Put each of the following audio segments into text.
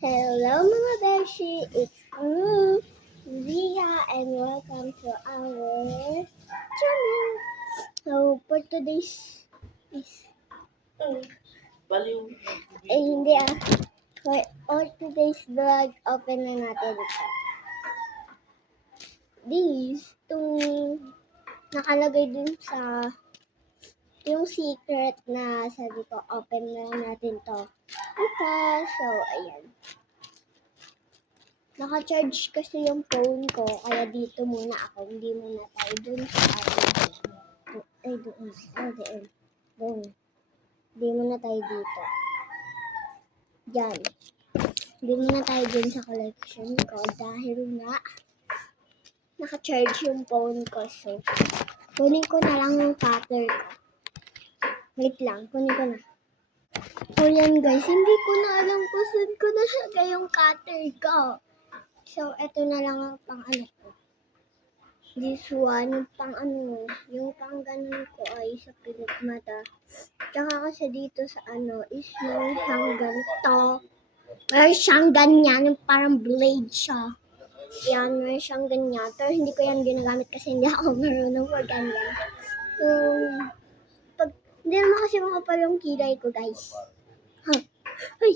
Hello mga beshi, it's me, Zia, and welcome to our channel. So, for today's is, Baliw. hindi for today's vlog, open na natin ito. Itong nakalagay dun sa, yung secret na sabi ko, open na natin to. So, ayan. Naka-charge kasi yung phone ko, kaya dito muna ako. Hindi muna tayo dun sa doon. Hindi muna tayo dito. Diyan. Hindi muna tayo dun sa collection ko dahil nga naka-charge yung phone ko. So, kunin ko na lang yung cutter ko. Wait lang, kunin ko na. So, yan guys, hindi ko na alam kung saan ko nalagay yung cutter ko. So, eto na lang ang pang ano ko. This one, yung pang ano, yung pang ganun ko ay sa pinagmata. Tsaka kasi dito sa ano, is yung hanggang to. Meron siyang ganyan, yung parang blade siya. Yan, meron siyang ganyan. Pero hindi ko yan ginagamit kasi hindi ako marunong for ganyan. Hindi naman kasi makapal yung kilay ko, guys. Ay!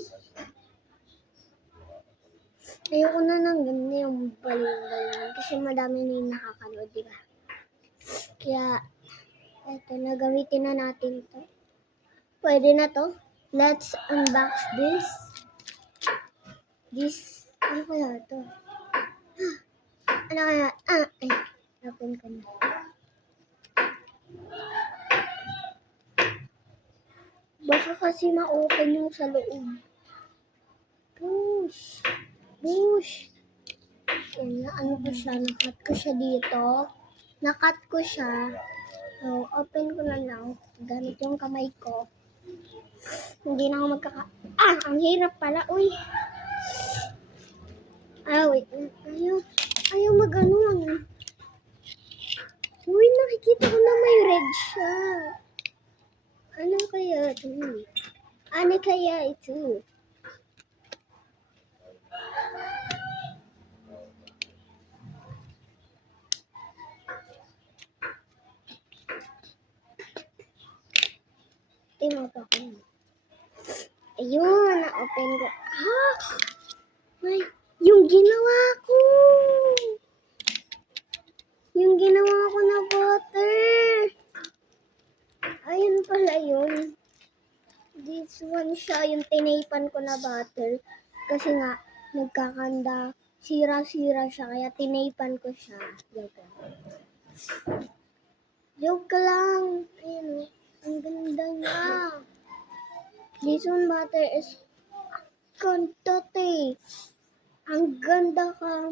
Ayoko na ng ganyan yung balon-balon kasi madami na yung nakakanood, di ba? Kaya, eto, nagamitin na natin to. Pwede na to. Let's unbox this. Ano kaya to? Ano kaya? Open ko na. Baka kasi ma-open yung sa loob. Push. Ano ko siya, nakat ko siya dito. Nakat ko siya. So, open ko na lang. Gamit yung kamay ko. Hindi na ako ang hirap pala. Uy. Wait. Ayaw mag-ano lang. Uy, nakikita ko na may red siya. Ano kaya ito? Ano kaya ito? Tingnan pa ko. Ayun, na-open ko. Ay, yung ginawa ko. Yung ginawa ko na butter. Ayun pala yun. This one siya, yung tinaypan ko na butter. Kasi nga, nagkakanda. Sira-sira siya, kaya tinaypan ko siya. Joke lang. Ayun, ang ganda niya. This one butter is ganda, ang ganda ka.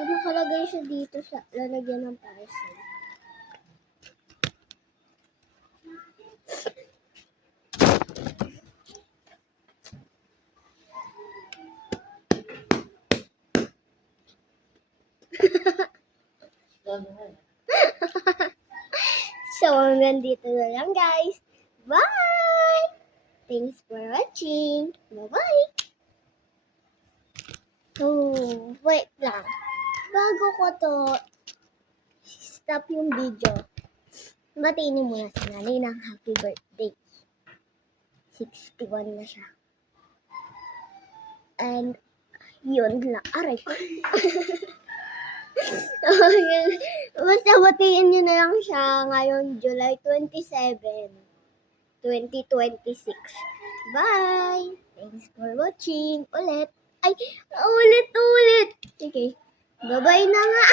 Nakalagay siya dito sa lalagyan ng parcel. So, hanggang dito na lang, guys. Bye! Thanks for watching. Bye-bye! Oh, wait lang. Bago ko to stop yung video, batiin niyo muna si nanay ng happy birthday. 61 na siya. And, yun lang. Aray ko. Basta batiin nyo na lang siya ngayong July 27, 2026. Bye! Thanks for watching. Ulit. Ulit. Okay. Bye-bye na nga.